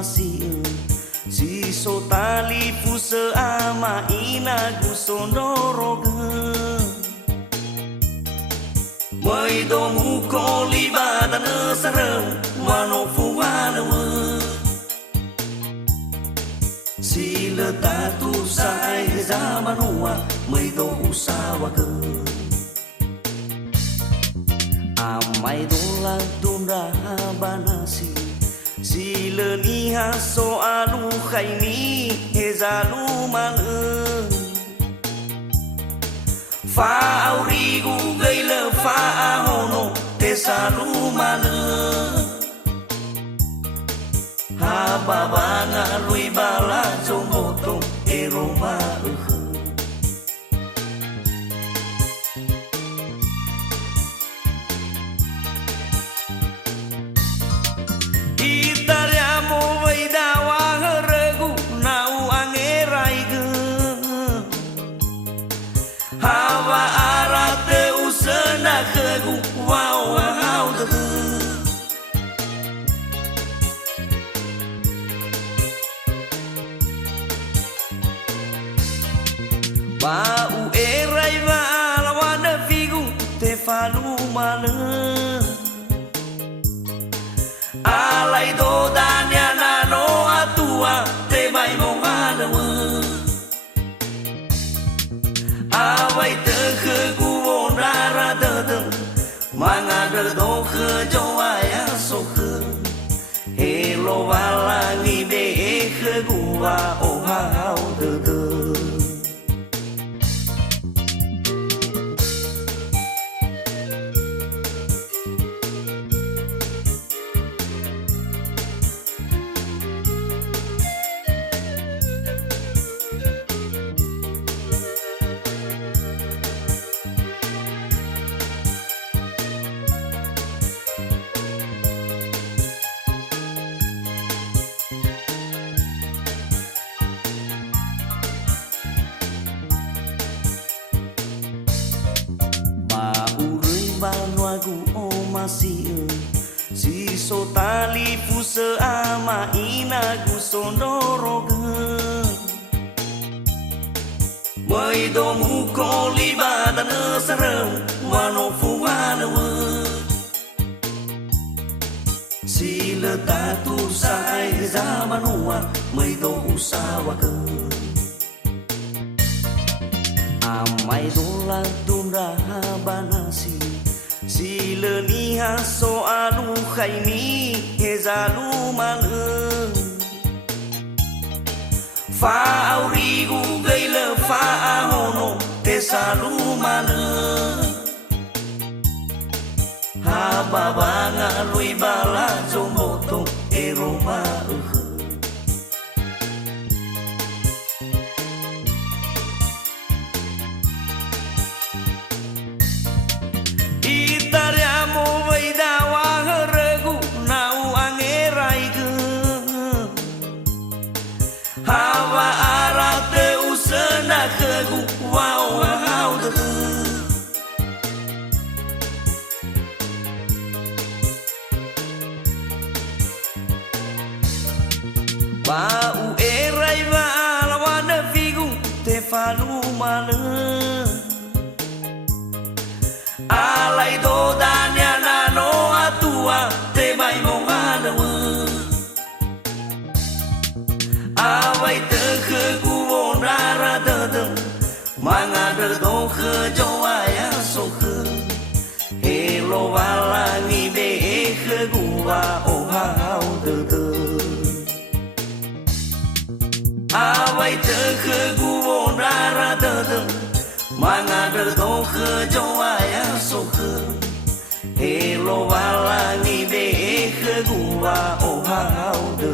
masih si so tali fusa ama ina gusto noroga mai do mu ko libada na sarang mano fuana sila tatu sai zamanua mai do usawa ke amai do la dunda banasi sila niha so alu khaini hezalu mal fa aurigu gaila fa ahono tesalu mal hababanga lui bala jomoto eroma italiamo vai dawa regu nau angerai ge hawa arate usena khegu wow wow de ba u erai va lawana figu te falu male alai do dania na no atua te mai mongana awai te khơ gu on ra ra de de manga de do khơ jo aya so khơ hello wala ni be khơ gu wa o hao de de gu o masih si so tali fusa ama ina gusto noroga mai do mu ko libada na sarang mano fuana sila tatu sai zamanua mai do usawa ke amai do la tunda banasi sila niha so alu khaini hezalu mal fa aurigu gaila fa ahono tesalu mal hababanga lui bala jomoto eroma italiamo vai dawa regu nau angerai ge hawa arate usena khegu wow wow de ba u erai va lawana figu te falu male alai do dania na no atua te mai mongana awai te khơ gu on ra ra de de manga de do khơ jo aya so khơ hello wala ni be khơ gu wa o hao de de awai te khơ gu on ra ra de de manga de do khơ jo aya so khơ hello wala ni be khơ gu wa o hao de